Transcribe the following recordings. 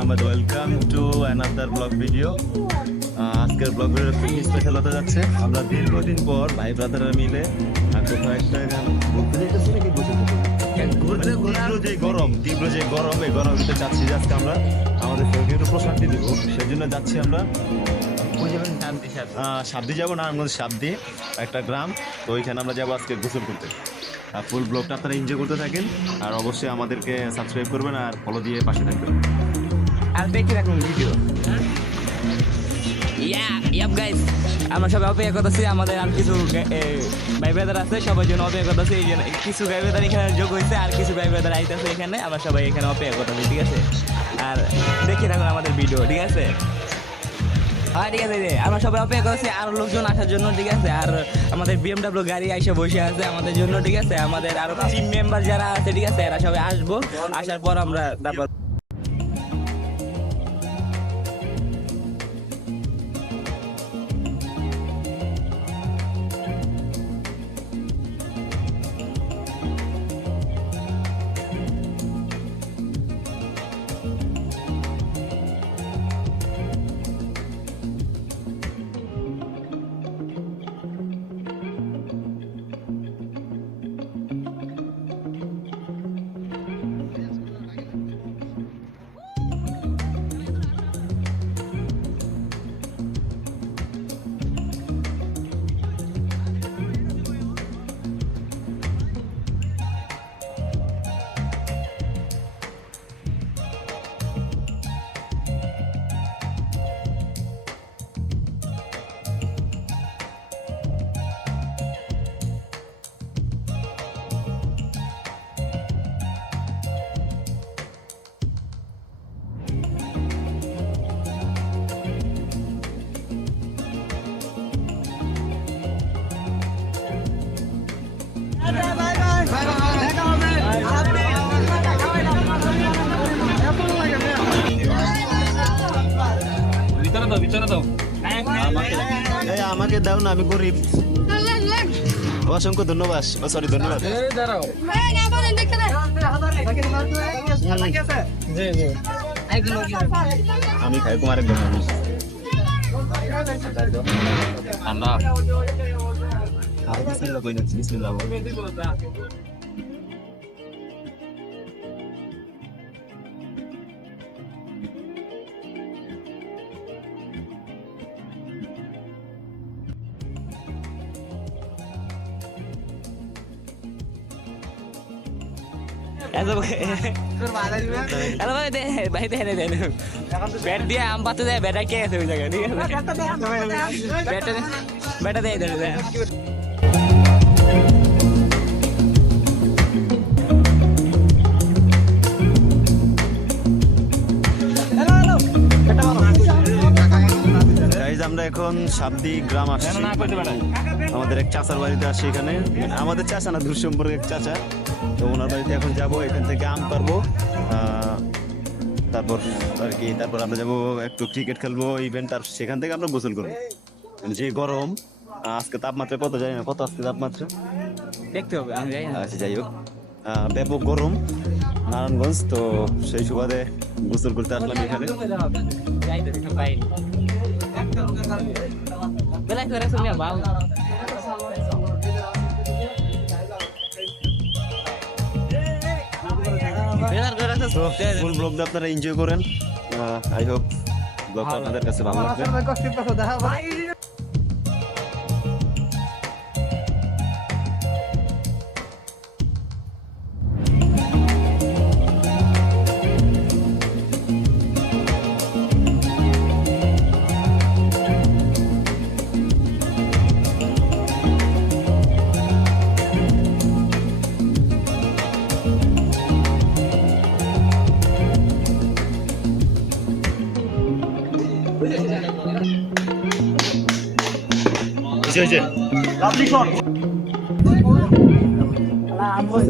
Ahmed, welcome to another vlog video. আজকের blog video খুব special হতে যাচ্ছে। আমরা দীর্ঘদিন পর ভাই ব্রাদাররা মিলে কোথাও একটা তীব্র যে গরম এই গরমের ভিতরে যাচ্ছি। আজকে আমরা আমাদের শরীরকে একটু প্রশান্তি দিব, সেই জন্য যাচ্ছি আমরা সাবদি যাবো না, আমাদের সাবদি একটা গ্রাম, তো ওইখানে আমরা যাবো আজকে গোসল করতে। ফুল ব্লগটা আপনারা এনজয় করতে থাকেন আর অবশ্যই আমাদেরকে সাবস্ক্রাইব করবেন আর ফলো দিয়ে পাশে থাকবেন আর দেখতে থাকুন ভিডিও। গাইস, আমরা সবাই অপেক্ষা করতেছি, আমাদের আর কিছু ভাই ব্রাদার আছে, সবার জন্য অপেক্ষা করতেছি। এই জন্য কিছু ভাই ব্রাদার এখানে যোগ হয়েছে আর কিছু ভাই ব্রাদার আইতেছে এখানে, আমরা সবাই এখানে অপেক্ষা করতেছি, ঠিক আছে? আর দেখে থাকুন আমাদের ভিডিও, ঠিক আছে? হ্যাঁ ঠিক আছে, আমরা সবাই অপেক্ষা করছি আরও লোকজন আসার জন্য, ঠিক আছে? আর আমাদের BMW গাড়ি এসে বসে আছে আমাদের জন্য, ঠিক আছে? আমাদের আরও টিম মেম্বার যারা আছে, ঠিক আছে, এরা সবাই আসবো, আসার পর আমরা তারপর আমাকে দাও না, আমি গরিব। অসংখ্য ধন্যবাদ, সরি ধন্যবাদ। আমি খাই কুমার একদম বিসমিল্লাহ। ব্যাট দিয়ে আম পাতে দেয়, ব্যাটা কে আছে ওই জায়গায়, ঠিক আছে? ব্যাটা দেয় আমরা এখন সাবদি গ্রাম আসছি, আমাদের এক চাচার বাড়িতে আসছি। এখানে আমাদের চাচা না, দূর সম্পর্কে এক চাচা, তো ওনার বাড়িতে এখন যাব। এখান থেকে আম পারবো, তারপর আর কি, তারপর আমরা যাবো একটু ক্রিকেট খেলবো ইভেন্ট, আর সেখান থেকে আমরা গোসল করবো। যে গরম আজকে, তাপমাত্রা কত জানি না, কত আজকে তাপমাত্রা দেখতে হবে, আমি যাই না। আচ্ছা যাই হোক, ব্যাপক গরম নারায়ণগঞ্জ, তো সেই সুবাদে গোসল করতে আসলাম এখানে। ফুল ব্লগটা আপনারা এনজয় করেন, আই হোপ ব্লগটা আপনাদের কাছে ভালো লাগবে।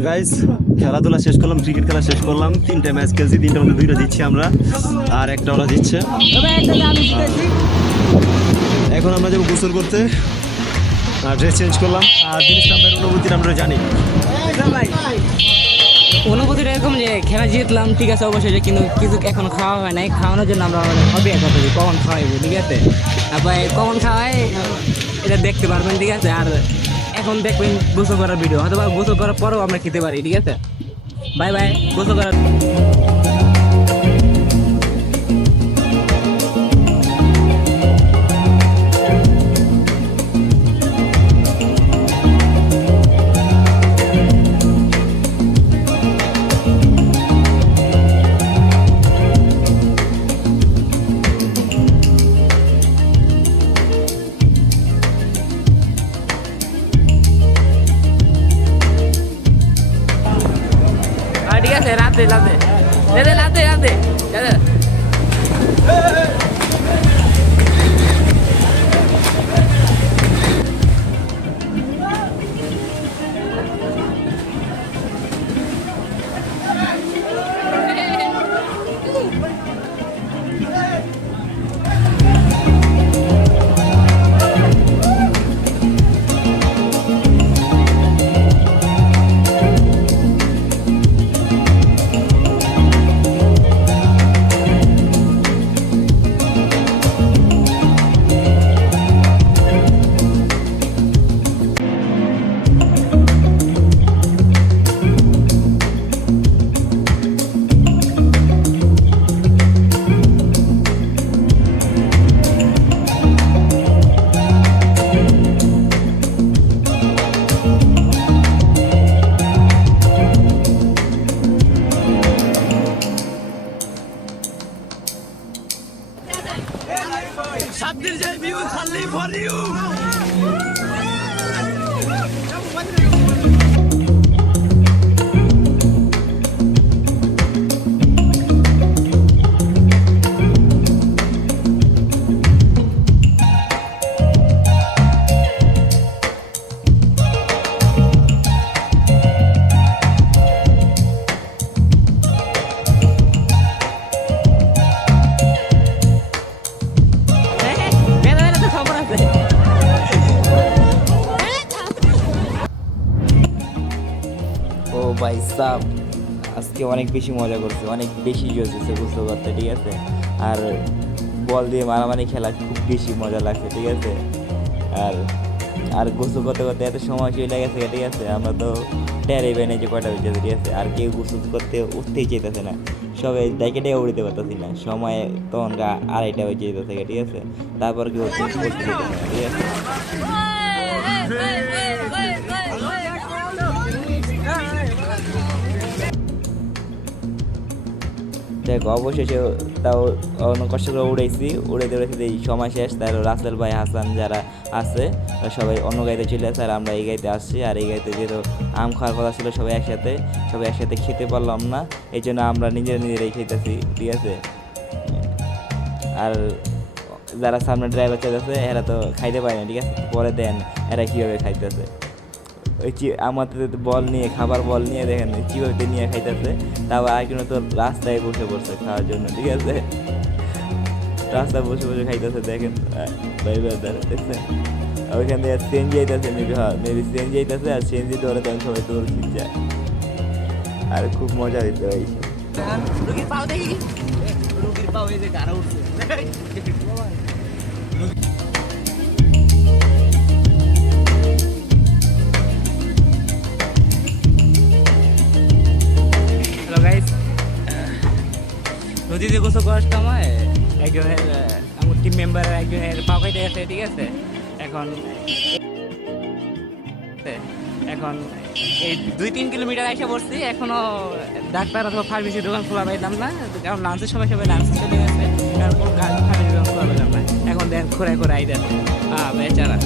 গাইস, খেলাধুলা শেষ করলাম, ক্রিকেট খেলা শেষ করলাম, 3টা ম্যাচ খেলছি, 3টার মধ্যে 2টা জিতছি আমরা আর একটা ওরা জিতছে। এখন আমরা যাবো গোসল করতে, ড্রেস চেঞ্জ করলাম আর জিনিসটা আমরা অনুভূতির আমরা জানি। অনুভূতিটা এরকম যে খেলা জিতলাম ঠিক আছে অবশ্যই, যে কিন্তু কিছু এখন খাওয়া হয় নাই, খাওয়ানোর জন্য আমরা হবে কথা বলি কখন খাওয়াইবো, ঠিক আছে? তারপরে কখন খাওয়াই এটা দেখতে পারবেন, ঠিক আছে? আর এখন দেখবেন গোসল করার ভিডিও, হয়তো বা গোসল করার পরেও আমরা খেতে পারি, ঠিক আছে? বাই বাই, গোসল করার ঠিক আছে, রাতে রাতে রাতে রাতে রাতে রাতে ও ভাই সাব, আজকে অনেক বেশি মজা করছে, অনেক বেশি জ্বলতেছে গোসল করতে, ঠিক আছে? আর বল দিয়ে মারামারি খেলা খুব বেশি মজা লাগছে, ঠিক আছে? আর আর গোসল করতে করতে এত সময় চলে গেছে, ঠিক আছে? আমরা তো টেরে বেনে যে কয়টা হয়েছে, ঠিক আছে? আর কেউ গোসল করতে উঠতেই চাইতেছে না, সবাই ডাইকেটে উড়িতে পারতেছি না, সময় তখন 2:30 হয়ে যেতেছে, ঠিক আছে? তারপর কেউ উঠতে যেতেছে না, ঠিক আছে? দেখ অবশেষে তাও অনেক কষ্ট করে উড়াইছি, উড়াইতে উড়াইতে এই সময় শেষ। তার রাসেল ভাই, হাসান যারা আছে সবাই অন্য গাড়িতে চলে আসে, আর আমরা এই গাড়িতে আসছি। আর এই গাড়িতে যেহেতু আম খাওয়ার কথা ছিল সবাই একসাথে খেতে পারলাম না, এই জন্য আমরা নিজেরাই খেতেছি, ঠিক আছে? আর যারা সামনে ড্রাইভার চালাচ্ছে এরা তো খাইতে পারে না, ঠিক আছে? পরে দেন এরা কীভাবে খাইতেছে, ওই আমাদের বল নিয়ে খাবার বল নিয়ে দেখেন চিবাইতে নিয়ে খাইতেছে, তারপর আর কিন্তু তো রাস্তায় বসে পড়ছে খাওয়ার জন্য, ঠিক আছে? রাস্তায় বসে বসে খাইতেছে, দেখেন ভাই দেখছেন? ওইখান থেকে সিএনজি আইতেছে, মেবি সিএনজি আইতেছে, আর সিএনজি ধরে তখন সবাই তোর খিচ্ছে, আর খুব মজা হইতে ভাই। রুগীর পাও দেখি, রুগীর পাও এই যে গাড়া উঠছে। নদীতে গোসল করার সময় একজনের আমার টিম মেম্বারের একজনের পা খাইতে গেছে, ঠিক আছে? এখন এই 2-3 কিলোমিটার এসে পড়ছি, এখনো ডাক্তার অথবা ফার্মেসির দোকান খোলা পাইলাম না, কারণ লাঞ্চের সময় সবাই লাঞ্চ চলে গেছে, কারণ কোনো ফার্মেসির দোকান খোলা পাইলাম না। এখন দেন খোরাই আইতেছে বেচারা।